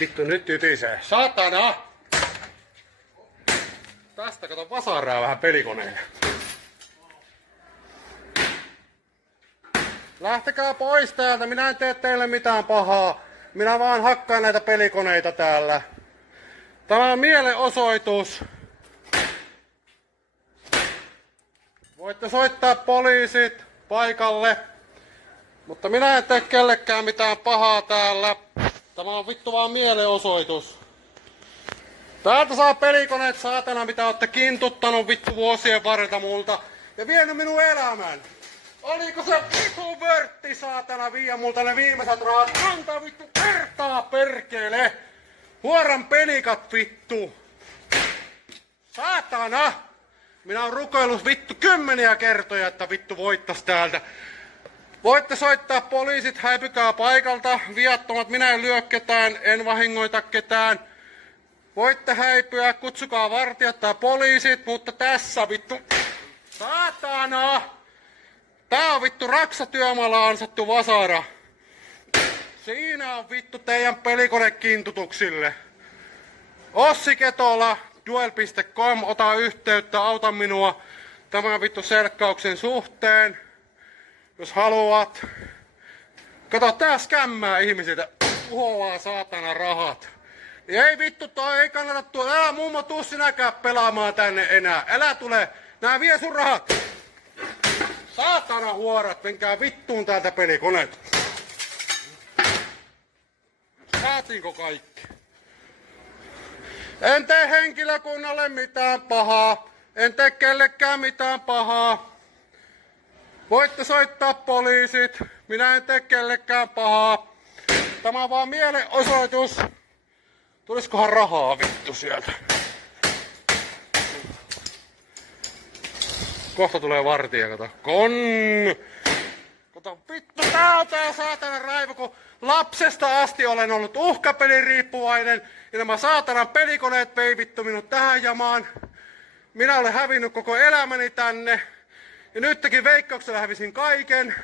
Vittu nyt jytisee. Satana! Tästä kato vasaraa vähän pelikoneelle. Lähtekää pois täältä, minä en tee teille mitään pahaa. Minä vaan hakkaan näitä pelikoneita täällä. Tämä on mielenosoitus. Voitte soittaa poliisit paikalle. Mutta minä en tee kellekään mitään pahaa täällä. Tämä on vittu vaan mielenosoitus. Täältä saa pelikoneet saatana, mitä olette kintuttanut vittu vuosien varrelta multa. Ja vienyt minun elämän. Oliko se vittu vörtti saatana viiä multa ne viimeiset rahat? Antaa vittu kertaa perkele! Huoran pelikat vittu! Saatana! Minä oon rukoillut vittu 10 kertoja, että vittu voittas täältä. Voitte soittaa poliisit, häipykää paikalta. Viattomat, minä en lyö ketään, en vahingoita ketään. Voitte häipyä, kutsukaa vartijat tai poliisit, mutta tässä vittu... Saatana! Tää on vittu Raksa-työmaalla ansattu vasara. Siinä on vittu teidän pelikonekintutuksille. Ossi Ketola, duel.com, ota yhteyttä, auta minua tämän vittu selkkauksen suhteen. Jos haluat. Kato, tää skämmää ihmisiltä. Uhoaa saatana rahat. Ei vittu, toi ei kannata tuoda. Älä mummo tuu sinäkään pelaamaan tänne enää. Älä tule. Nää vie sun rahat. Saatana huorat, menkää vittuun täältä pelikoneet. Saatiinko kaikki? En tee henkilökunnalle mitään pahaa. En tee kellekään mitään pahaa. Voitte soittaa poliisit. Minä en tee kellekään pahaa. Tämä on vaan mielenosoitus. Tuliskohan rahaa vittu sieltä? Kohta tulee vartija, kato. Kato, vittu, tää on tää saatanan raivo, kun lapsesta asti olen ollut uhkapeliriippuvainen. Ja nämä saatanan pelikoneet vei vittu minut tähän jamaan. Minä olen hävinnyt koko elämäni tänne. Ja nytkin Veikkauksella hävisin kaiken.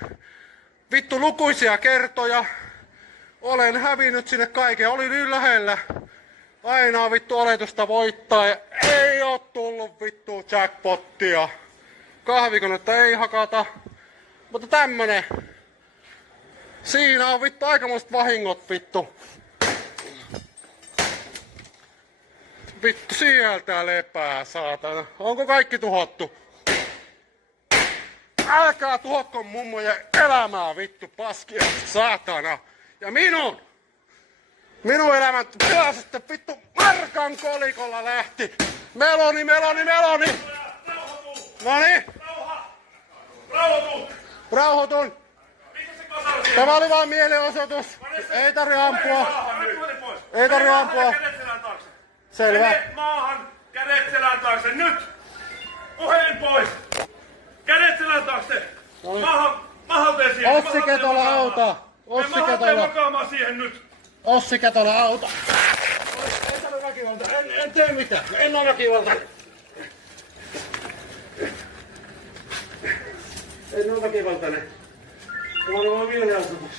Vittu lukuisia kertoja. Olen hävinnyt sinne kaiken. Olin niin lähellä. Aina vittu oletusta voittaa ja ei oo tullut vittu jackpottia. Kahvikonetta ei hakata. Mutta tämmönen. Siinä on vittu aikamoiset vahingot vittu. Vittu sieltä lepää saatana. Onko kaikki tuhottu? Älkää tuhotko mummojen elämää vittu paskia saatana. Ja minun elämän sitten vittu markan kolikolla lähti. Meloni. Noni. Rauhoitun. Tämä oli vaan mielenosoitus. Ei tarvi ampua. Ei tarvi ampua. Selvä. Kädet maahan, kädet selän taakse, nyt! Puhelin pois! Kädet selän taakse! Mahalteen siihen! Ossi Ketola auta! Ossi Ketola! Makaamaan siihen nyt! Ossi Ketola auta! Ei tarvi väkivalta, en tee mitään, en oo väkivaltainen! En oo väkivaltainen. Tämä on vaan mielenosoitus.